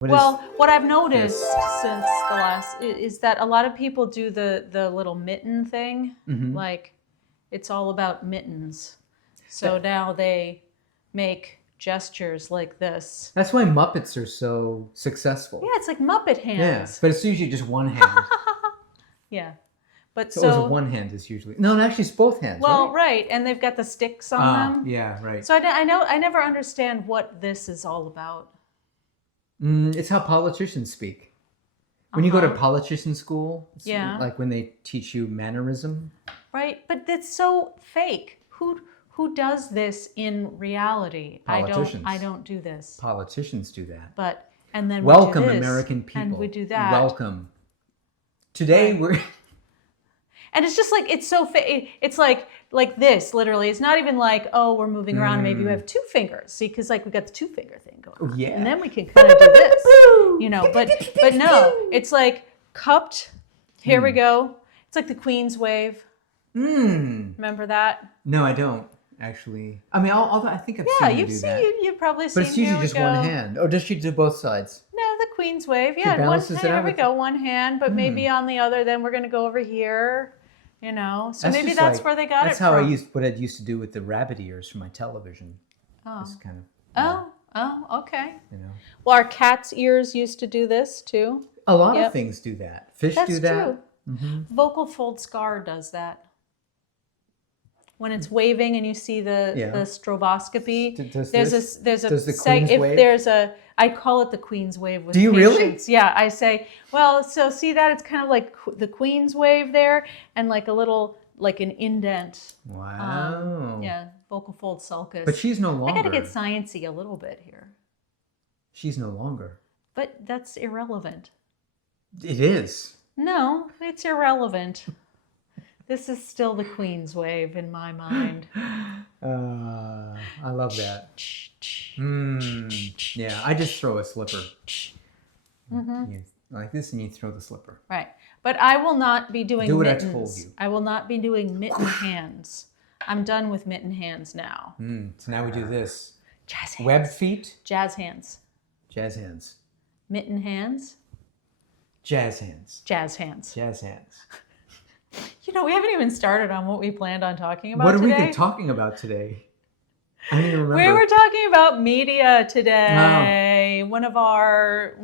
What I've noticed since the last is that a lot of people do the little mitten thing. Like, it's all about mittens. So now they make gestures like this. That's why Muppets are so successful. Yeah, it's like Muppet hands. Yeah, but it's usually just one hand. Yeah. But so one hand is usually... No, actually it's both hands, right. And they've got the sticks on them. Yeah, right. So I never understand what this is all about. It's how politicians speak. When you go to politician school, it's like when they teach you mannerism. Right, but that's so fake. Who does this in reality? Politicians. I don't do this. Politicians do that. And then welcome, we do this, American people. And we do that. Welcome. Today we're... And it's just like, it's so it's like this, literally. It's not even like, oh, we're moving around and maybe we have two fingers. See, because like we got the two finger thing going on. Yeah. And then we can kind of do this, but no, it's like cupped. Here we go. It's like the Queen's wave. Remember that? No, I don't actually. I mean, although I think I've seen you do that. You've probably seen. But it's usually just one hand. Or does she do both sides? No, the Queen's wave. Yeah, here we go, one hand, but maybe on the other. Then we're gonna go over here. So maybe that's where they got it from. That's how what I used to do with the rabbit ears for my television. Oh. Just kind of. Okay. Well, our cat's ears used to do this too. A lot of things do that. Fish do that. That's true. Vocal fold scar does that. When it's waving and you see the stroboscopy, I call it the Queen's wave with patients. Do you really? Yeah, I say, well, so see that? It's kind of like the Queen's wave there and like a little, like an indent. Wow. Vocal fold sulcus. But she's no longer. I got to get sciencey a little bit here. She's no longer. But that's irrelevant. It is. No, it's irrelevant. This is still the Queen's wave in my mind. I love that. Yeah, I just throw a slipper. You, like this, and you throw the slipper. Right. But I will not be doing mittens. Do what I told you. I will not be doing mitten hands. I'm done with mitten hands now. So now we do this. Jazz hands. Web feet. Jazz hands. Jazz hands. Mitten hands. Jazz hands. Jazz hands. Jazz hands. We haven't even started on what we planned on talking about today. What are we talking about today? I don't even remember. We were talking about media today. One of our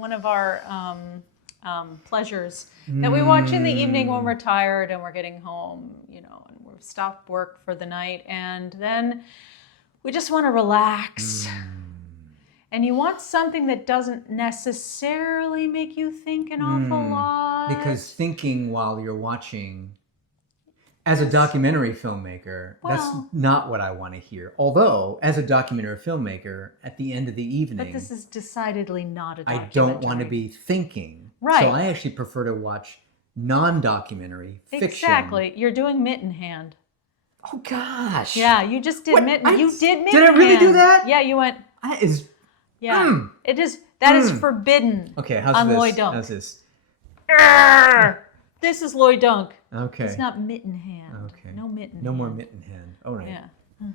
pleasures that we watch in the evening when we're tired and we're getting home, and we've stopped work for the night, and then we just want to relax. And you want something that doesn't necessarily make you think an awful lot. Because thinking while you're watching, as a documentary filmmaker, that's not what I want to hear. Although, as a documentary filmmaker, at the end of the evening... But this is decidedly not a documentary. I don't want to be thinking. Right. So I actually prefer to watch non-documentary fiction. Exactly. You're doing mitten hand. Oh, gosh. Yeah, you just did mitten. You did mitten hand. Did I really do that? Yeah, you went... That is... Yeah. It is... That is forbidden. Okay, how's on this? Lloyd Dunk. How's this? This is Lloyd Dunk. Okay. It's not mitten hand. Okay. No mitten No hand. more mitten hand. All right. Yeah.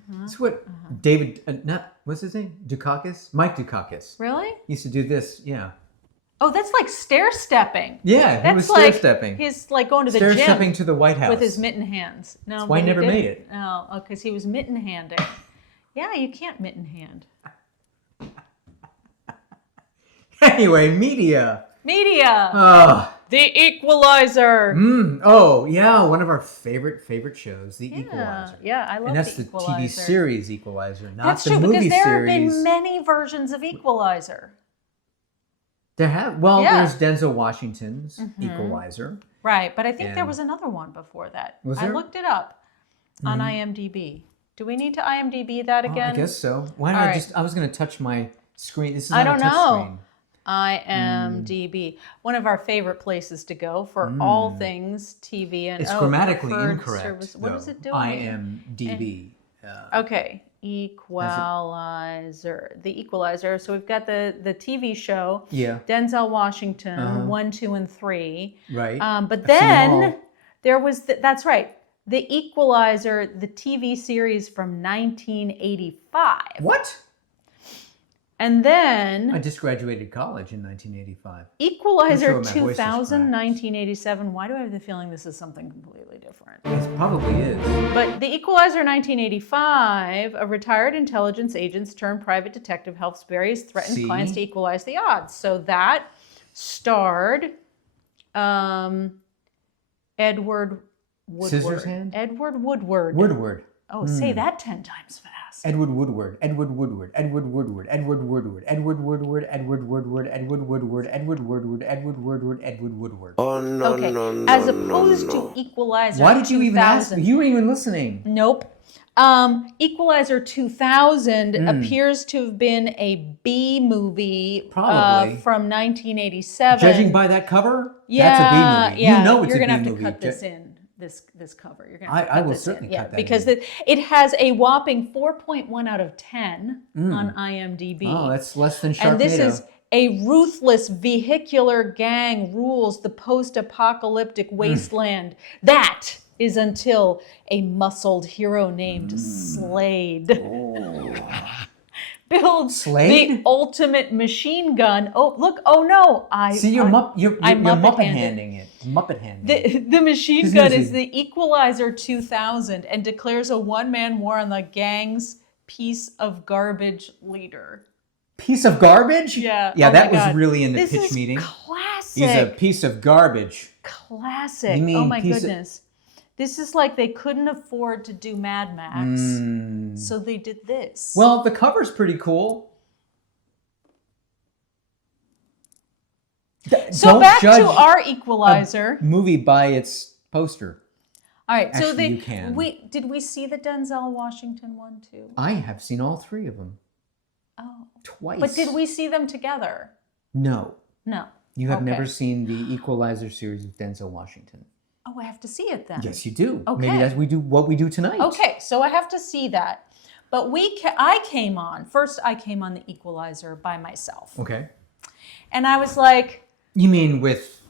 That's what David, what's his name? Dukakis? Mike Dukakis. Really? Used to do this, yeah. Oh, that's like stair-stepping. Yeah, he was stair-stepping. He's like going to the stair-stepping gym to the White House. with his mitten hands. No, that's why he never made it. No, because he was mitten-handing. Yeah, you can't mitten hand. Anyway, media. The Equalizer. Oh, yeah, one of our favorite shows, The Equalizer. Yeah, I love And that's the Equalizer. TV series Equalizer, not that's the true, movie series. Because there have been many versions of Equalizer. There have. Well, there's Denzel Washington's Equalizer. Right, but I think there was another one before that. Was there? I looked it up on IMDb. Do we need to IMDb that again? I guess so. Why don't I was going to touch my screen. This is not a touch screen. IMDb, one of our favorite places to go for all things TV and it's grammatically incorrect. Service. What is it doing? IMDb. Okay, Equalizer, The Equalizer. So we've got the TV show. Yeah. Denzel Washington, 1, 2, and 3. Right. But then there was that's right, The Equalizer, the TV series from 1985. What? And then I just graduated college in 1985. Equalizer I'm sure my voice is 2000, cracked. 1987. Why do I have the feeling this is something completely different? It probably is. But the Equalizer 1985, a retired intelligence agent turned private detective helps various threatened clients to equalize the odds. So that starred Edward Woodward. Scissorhands? Edward Woodward. Woodward. Oh, say that 10 times fast. Edward Woodward. Edward Woodward. Edward Woodward. Edward Woodward. Edward Woodward. Edward Woodward. Edward Woodward. Edward Woodward. Edward Woodward. Edward Woodward. Oh no, Okay, no, as no, opposed no. to Equalizer. Why did you even ask 2000. me? You weren't even listening. Nope. Equalizer 2000 appears to have been a B movie Probably. from 1987. Judging by that cover, yeah, that's a B movie. Yeah, You know it's you're a B gonna have movie. to cut this in. This cover. You're gonna. I Have to cut will this certainly in. Yeah, cut that because in. it has a whopping 4.1 out of 10 on IMDb. Oh, that's less than Sharknado. And this is a ruthless vehicular gang rules the post-apocalyptic wasteland. That is until a muscled hero named Slade builds Slade? the ultimate machine gun. Oh, look! Oh no! See, you're Muppet Muppet handed. handing it. Muppet handing. The machine His gun name is is- the Equalizer 2000 and declares a one-man war on the gang's piece of garbage leader. Piece of garbage? Yeah. Yeah, oh that my was God. really in the This pitch is meeting. Classic. He's a piece of garbage. Classic. You mean Oh my piece of- goodness. This is like they couldn't afford to do Mad Max, so they did this. Well, the cover's pretty cool. So Don't back to judge our Equalizer. a movie by its poster. All right, so Actually, you can. did we see the Denzel Washington one too? I have seen all three of them. Oh. Twice. But did we see them together? No. No. You have Okay. never seen the Equalizer series with Denzel Washington. Oh, I have to see it then. Yes, you do. Okay. Maybe that's what we do tonight. Okay, so I have to see that. But I came on the Equalizer by myself. Okay. And I was like, You mean with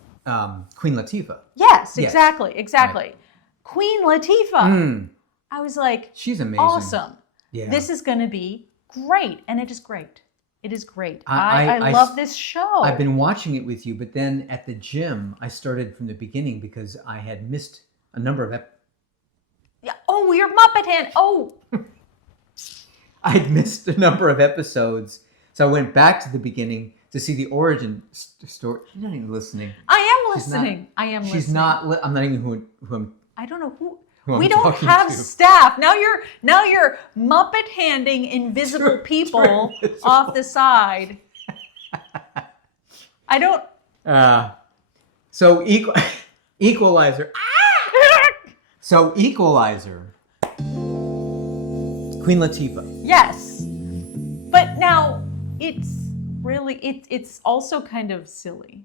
Queen Latifah? yes, Yes. exactly. Queen Latifah. I was like, She's amazing. awesome. Yeah. This is going to be great. And it is great. It is great. I I love this show. I've been watching it with you, but then at the gym, I started from the beginning because I had missed a number of Yeah. Oh, your Muppet hand. Oh. I'd missed a number of episodes, so I went back to the beginning to see the origin story. She's not even listening. I am She's listening. I am listening. She's not. I'm not even who I'm. I don't know who. Who We I'm don't talking have to. staff. Now you're Muppet handing invisible people off the side. I don't. So Equalizer. So Equalizer. Queen Latifah. Yes. But now it's really it's also kind of silly.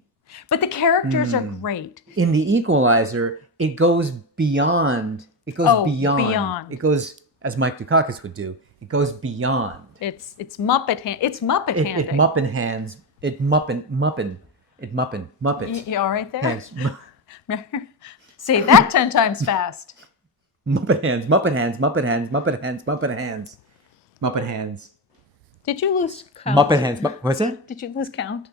But the characters are great. In the Equalizer, it goes beyond. It goes beyond. It goes, as Mike Dukakis would do. It goes beyond. It's Muppet hand. It's Muppet handing. It Muppin hands. It Muppin. You all right there? Hands. Say that 10 times fast. Muppet hands. Muppet hands. Muppet hands. Muppet hands. Muppet hands. Muppet hands. Did you lose count? Muppet hands. What's that? Did you lose count?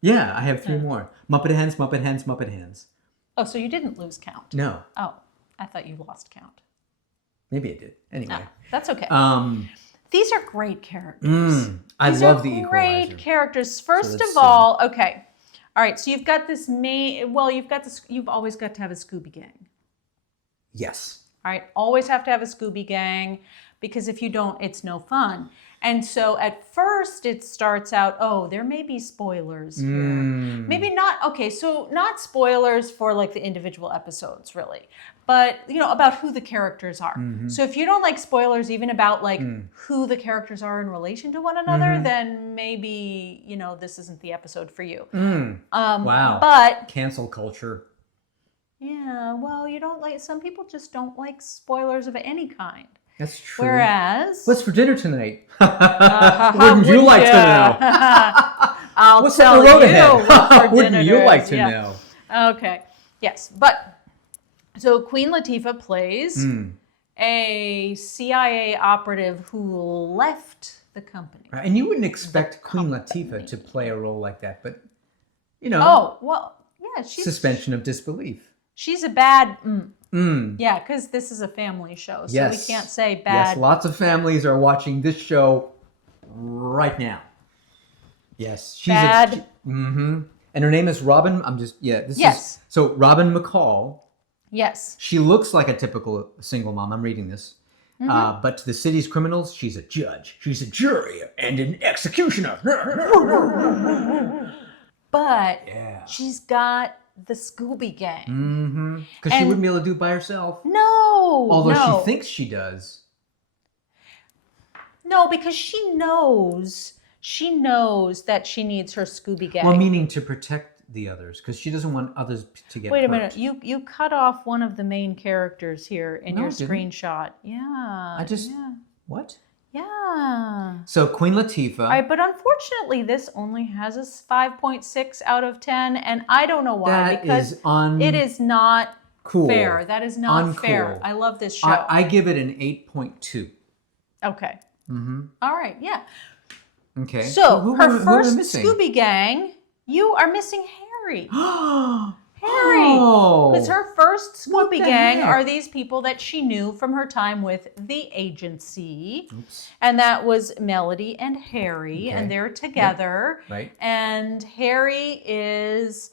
Yeah, I have three more. Muppet hands. Muppet hands. Muppet hands. Oh, so you didn't lose count. No, Oh, I thought you lost count. maybe I did. Anyway. No, that's okay. These are great characters. I These love are the great Equalizer. characters. First let's of all, okay. All right, so you've got this you've always got to have a Scooby gang. Yes. All right, always have to have a Scooby gang because if you don't, it's no fun. And so at first it starts out, oh, there may be spoilers here. Maybe not, okay, so not spoilers for like the individual episodes really, but about who the characters are. So if you don't like spoilers even about like who the characters are in relation to one another, then maybe, this isn't the episode for you. Wow. But Cancel culture. yeah, well, some people just don't like spoilers of any kind. That's true. Whereas, What's for dinner tonight? Wouldn't you like to know? I'll What's tell on the road you ahead? what for Wouldn't dinner you is. like to Yeah. know? Okay, yes, but so Queen Latifah plays a CIA operative who left the company. Right. And you wouldn't expect Queen company. Latifah to play a role like that, but Oh, well, yeah, suspension of disbelief. She's a bad. Yeah, because this is a family show, so we can't say bad. Yes, lots of families are watching this show right now. Yes, she's bad. And her name is Robin. So Robin McCall. Yes. She looks like a typical single mom. I'm reading this. But to the city's criminals, she's a judge. She's a jury and an executioner. But she's got the Scooby Gang. Because she wouldn't be able to do it by herself. No. Although she thinks she does. No, because she knows that she needs her Scooby Gang. Well, meaning to protect the others, because she doesn't want others to get Wait a hurt. minute. You cut off one of the main characters here in your screenshot. Yeah. What? Yeah. So Queen Latifah. All right, but unfortunately, this only has a 5.6 out of 10, and I don't know why. Because it is not fair. That is not fair. I love this show. I give it an 8.2. Okay. All right. Yeah. Okay. So her first Scooby Gang, you are missing Harry. Harry, because her first Scooby Gang are these people that she knew from her time with the agency. And that was Melody and Harry, and they're together. Yep. Right. And Harry is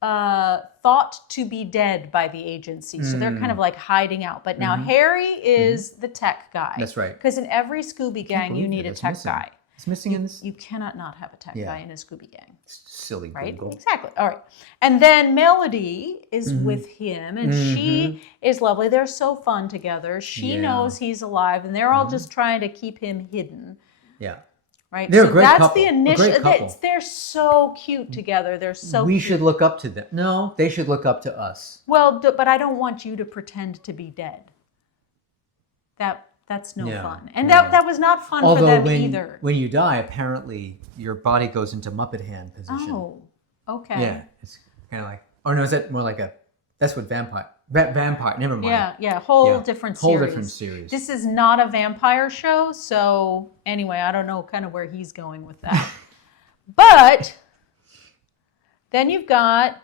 thought to be dead by the agency, so they're kind of like hiding out. But now Harry is the tech guy. That's right. Because in every Scooby Gang, you need a tech guy. It's missing in this. You cannot not have a tech guy in a Scooby Gang. Silly right? Google. Exactly. All right. And then Melody is with him, and she is lovely. They're so fun together. She knows he's alive, and they're all just trying to keep him hidden. Yeah. Right. They're so a great that's couple. the initial. A great couple. They're so cute together. They're so. We cute. should look up to them. No, they should look up to us. Well, but I don't want you to pretend to be dead. That's no fun. And that was not fun for them either. When you die, apparently your body goes into Muppet hand position. Oh, okay. Yeah, it's kind of like, or no, is that more like that's what vampire, never mind. Yeah, whole different series. This is not a vampire show, so anyway, I don't know kind of where he's going with that. But then you've got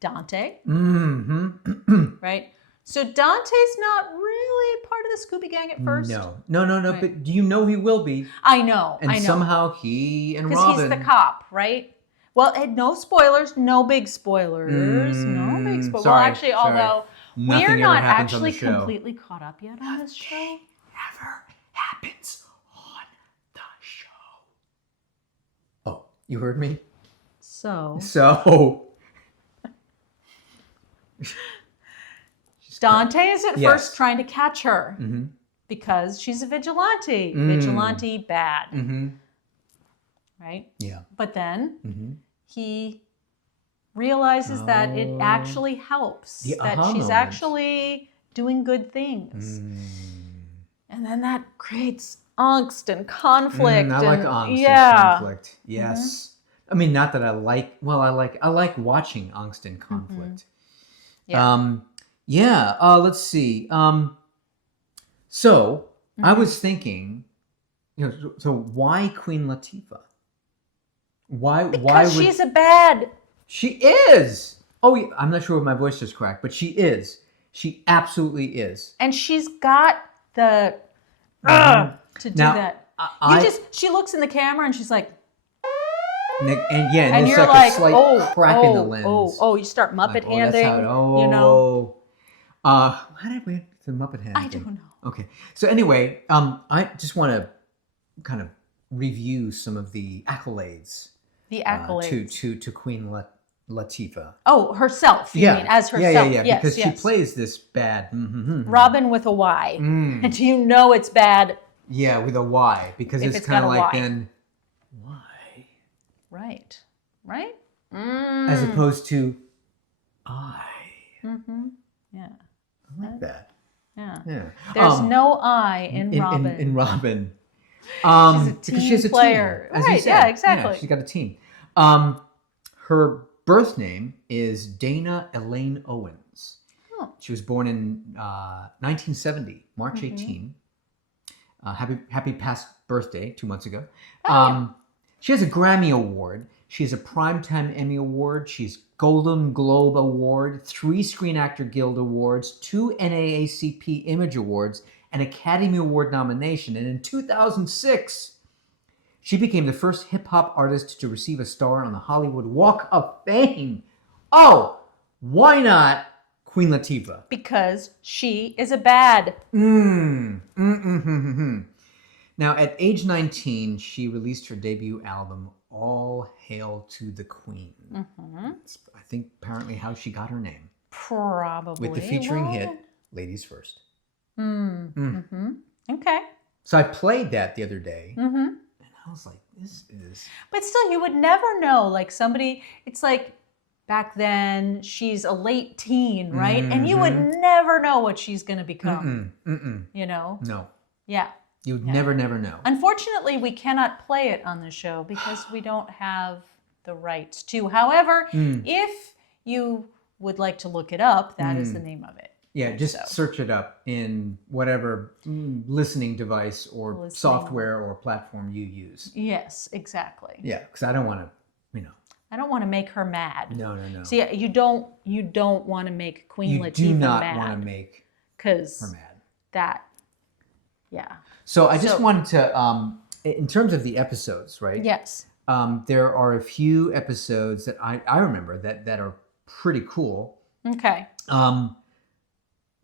Dante, right? So Dante's not really part of the Scooby Gang at first. No. Right. But do you know he will be? I know. And somehow he and Robin. Because he's the cop, right? Well, no spoilers. No big spoilers. No big spoilers. Well, actually, although we're not actually completely caught up yet on this show. Never happens on the show. Oh, you heard me? So. Dante is at first trying to catch her because she's a vigilante. Vigilante bad. Right? Yeah. But then he realizes that it actually helps, that she's actually doing good things. And then that creates angst and conflict. I like angst and conflict. Yes. I mean, not that I like watching angst and conflict. Let's see. So I was thinking, so why Queen Latifah? Because she's a bad. She is. Oh, I'm not sure if my voice just cracked, but she is. She absolutely is. And she's got the to do that. She looks in the camera and she's like. And there's you're like a slight crack in the lens. You start Muppet handing. How did we get to the Muppet hand? I don't know. Okay. So anyway, I just want to kind of review some of the accolades. The accolades. To Queen Latifah. Oh, herself. You mean as herself? Yeah. Because she plays this bad. Robin with a Y. And do you know it's bad? Yeah, with a Y, because it's kind of like then why? Right. As opposed to I. Yeah. I like that. Yeah. There's no I in Robin. In Robin. She's a team player. As right, you said. Yeah, exactly. Yeah, she's got a team. Her birth name is Dana Elaine Owens. Oh. She was born in 1970, March 18. happy past birthday 2 months ago. Oh, She has a Grammy Award. She has a Primetime Emmy Award. She's Golden Globe Award, 3 Screen Actor Guild Awards, 2 NAACP Image Awards, an Academy Award nomination. And in 2006, she became the first hip-hop artist to receive a star on the Hollywood Walk of Fame. Oh, why not Queen Latifah? because she is a bad. Now, at age 19, she released her debut album, All Hail to the Queen. That's, I think, apparently how she got her name. Probably. With the featuring hit, Ladies First. Okay. So I played that the other day, and I was like, this is... But still, you would never know. Like somebody, it's like back then, she's a late teen, right? And you would never know what she's going to become. You know? No. Yeah. You'd never know. Unfortunately, we cannot play it on the show because we don't have the rights to. However, if you would like to look it up, that is the name of it. Yeah, just search it up in whatever listening device or software or platform you use. Yes, exactly. Yeah, because I don't want to, you know. I don't want to make her mad. No. See, you don't want to make Queen Latifah mad. You do not want to make her mad. That, yeah. So I just wanted to, in terms of the episodes, right? Yes. There are a few episodes that I remember that are pretty cool. Okay.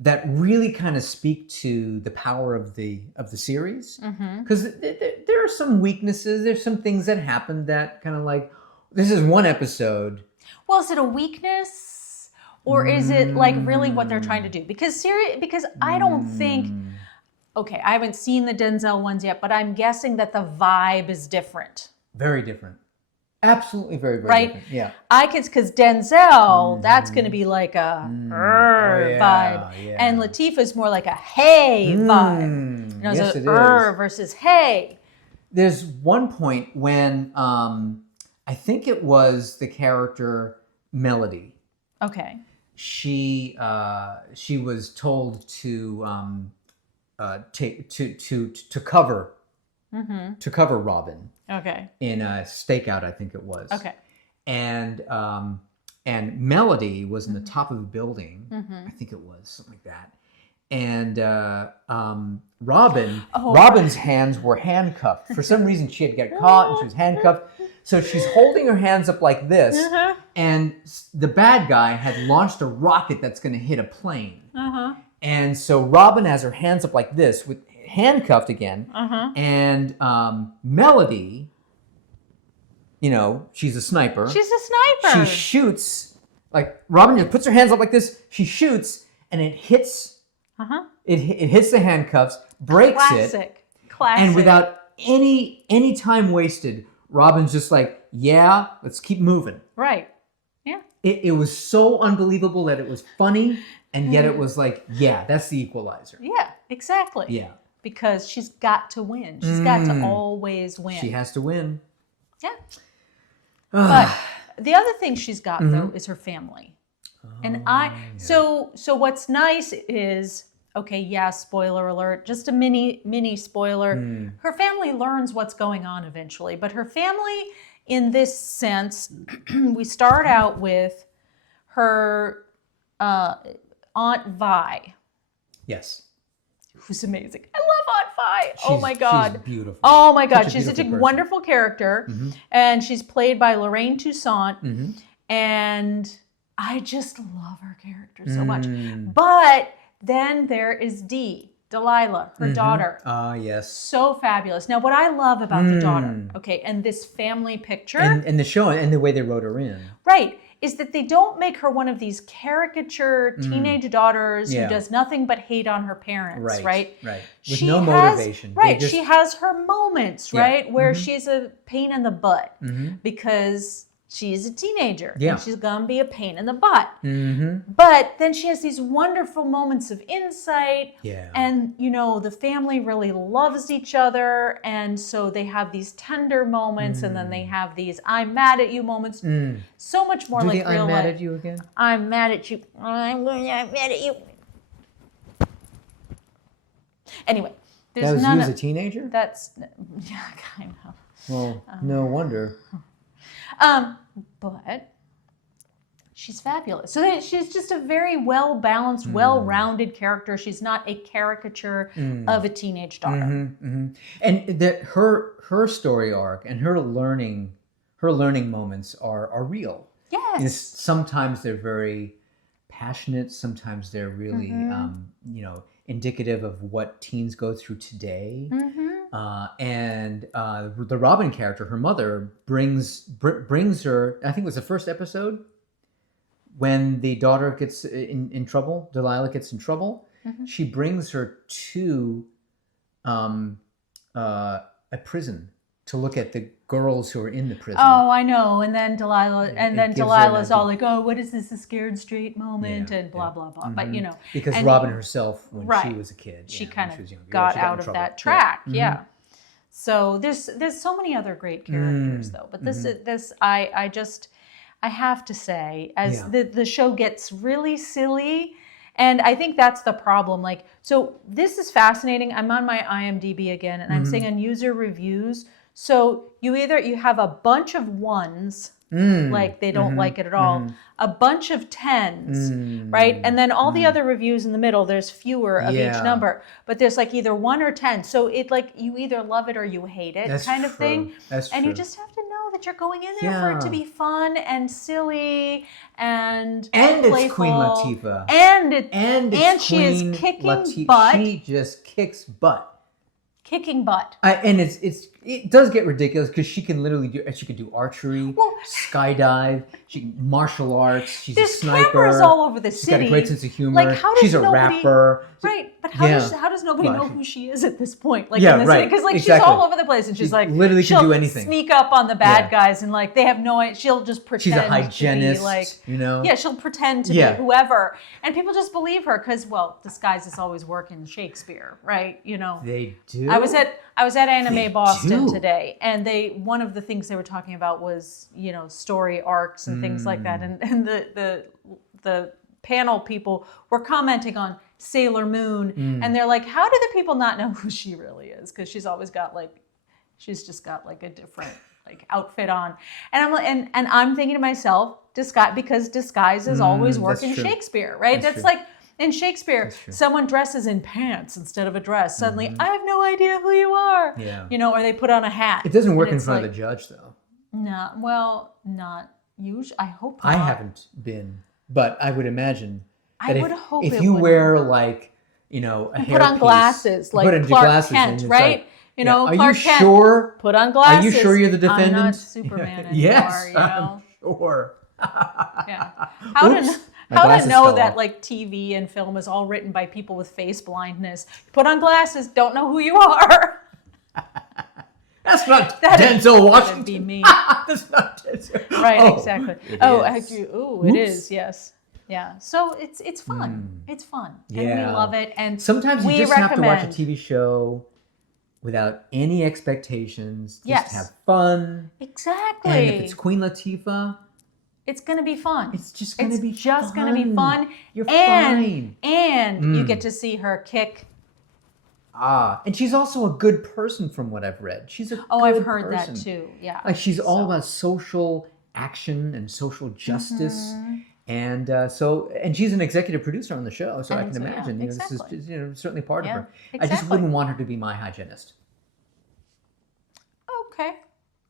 That really kind of speak to the power of the series. Because there are some weaknesses. There's some things that happen that kind of like, this is one episode. Well, is it a weakness? Or is it like really what they're trying to do? Because I don't think... Okay, I haven't seen the Denzel ones yet, but I'm guessing that the vibe is different. Very different. Absolutely very different. Yeah. Because Denzel, that's going to be like a vibe. Yeah. And Latifah's more like a hey vibe. You know, yes, so it is. Versus hey. There's one point when I think it was the character Melody. Okay. She was told to cover Robin. Okay. In a stakeout, I think it was. Okay. And Melody was in the top of a building. I think it was something like that. And Robin's hands were handcuffed. For some reason, she had got caught and she was handcuffed. So she's holding her hands up like this. And the bad guy had launched a rocket that's going to hit a plane. And so Robin has her hands up like this, with handcuffed again. And Melody, you know, she's a sniper. She's a sniper. She shoots, like Robin just puts her hands up like this. She shoots, and it hits. It hits the handcuffs, breaks it. Classic. And without any time wasted, Robin's just like, yeah, let's keep moving. Right. Yeah. It was so unbelievable that it was funny. And yet it was like, yeah, that's the Equalizer. Yeah, exactly. Yeah. Because she's got to win. She's got to always win. She has to win. Yeah. But the other thing she's got, though, is her family. So what's nice is, okay, yeah, spoiler alert, just a mini spoiler. Her family learns what's going on eventually. But her family, in this sense, we start out with her... Aunt Vi. Yes. Who's amazing. I love Aunt Vi. Oh my God. She's beautiful. Oh my God. She's such a wonderful character. And she's played by Lorraine Toussaint. And I just love her character so much. But then there is Delilah, her daughter. Yes. So fabulous. Now, what I love about the daughter, okay, and this family picture. And the show and the way they wrote her in. Right. Is that they don't make her one of these caricature teenage daughters who does nothing but hate on her parents, right? Right. With no motivation. Right. She has her moments, right, where she's a pain in the butt because she's a teenager and she's gonna be a pain in the butt. But then she has these wonderful moments of insight, and you know the family really loves each other, and so they have these tender moments, and then they have these "I'm mad at you" moments. So much more like real life. I'm mad at you again. I'm mad at you. I'm mad at you. Anyway, There's That was none you as a of teenager? that's yeah, kind of. Well, no wonder. But she's fabulous. So she's just a very well-balanced, well-rounded character. She's not a caricature of a teenage daughter. And that her story arc and her learning moments are real. Yes. And sometimes they're very passionate. Sometimes they're really indicative of what teens go through today. And the Robin character, her mother, brings her. I think it was the first episode when the daughter gets in trouble. Delilah gets in trouble. She brings her to a prison to look at the girls who are in the prison. Oh, I know. And then Delilah's all idea. like, "Oh, what is this? A scared straight moment?" Yeah, and blah blah blah. But because and Robin herself, when right. she was a kid, she when kind she of was younger, got she got out in of trouble. that track. Yeah. Yeah. So there's so many other great characters though. But this I have to say, as the show gets really silly. And I think that's the problem. Like, so this is fascinating. I'm on my IMDb again, and I'm seeing on user reviews. So you have a bunch of ones, like they don't like it at all, a bunch of tens, right? And then all the other reviews in the middle, there's fewer of each number. But there's like either 1 or 10. So it like you either love it or you hate it. That's kind of true. thing. That's and true. you just have to know that you're going in there for it to be fun and silly and it's playful. Queen Latifah. And she is Queen kicking Latifah. butt. She just kicks butt. Kicking butt. And it does get ridiculous because she can literally do archery, skydive, she can martial arts. She's a sniper. There's cameras all over the She's city. got a great sense of humor. Like, how does she's a nobody, rapper. Right, but how does nobody know who she is at this point? Like Yeah, in the right, city, because like exactly. she's all over the place, and she's like literally can she'll do anything. Sneak up on the bad guys, and like they have no idea. She'll just pretend. She's a hygienist, to be like, you know. Yeah, she'll pretend to be whoever, and people just believe her because disguises always work in Shakespeare, right? You know. They do. I was at Anime Boston today, and one of the things they were talking about was story arcs and things like that, and the panel people were commenting on Sailor Moon, and they're like, how do the people not know who she really is? Because she's just got like a different like outfit on, and I'm thinking to myself, because disguises always work in Shakespeare, right? That's like. In Shakespeare, someone dresses in pants instead of a dress. Suddenly, I have no idea who you are. Yeah. Or they put on a hat. It doesn't work in front of the judge, though. No, well, not usually. I hope not. I haven't been, but I would imagine that if you would. wear like, a hairpiece. Put on glasses, like put Clark Kent, right? Like, are Clark you Kent. sure? Put on glasses. Are you sure you're the defendant? I'm not Superman anymore. Yes, I'm sure. Yeah. How to know that like TV and film is all written by people with face blindness? Put on glasses, don't know who you are. That's not Denzel Washington. That'd be me. That's not Denzel. Right, exactly. It is. Yes. Yeah. So it's fun. It's fun. Yeah. And we love it. And sometimes you just have to watch a recommend. TV show without any expectations. Just have fun. Exactly. And if it's Queen Latifah, it's going to be fun. It's just going to be just going to be fun. You're fine. And you get to see her kick. And she's also a good person from what I've read. She's a I've heard that too. Yeah. Like she's all about social action and social justice. And and she's an executive producer on the show, so I can imagine this is certainly part of her. Exactly. I just wouldn't want her to be my hygienist. Okay.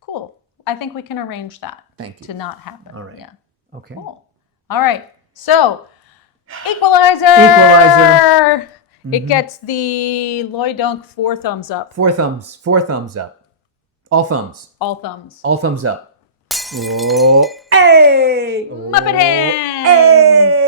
Cool. I think we can arrange that. Thank you. To not happen. All right. Yeah. Okay. Cool. All right. So, Equalizer. Equalizer. It gets the Lloyd Dunk 4 thumbs up. 4 thumbs. 4 thumbs up. All thumbs. All thumbs. All thumbs up. Oh, hey! Muppet hands. Hey!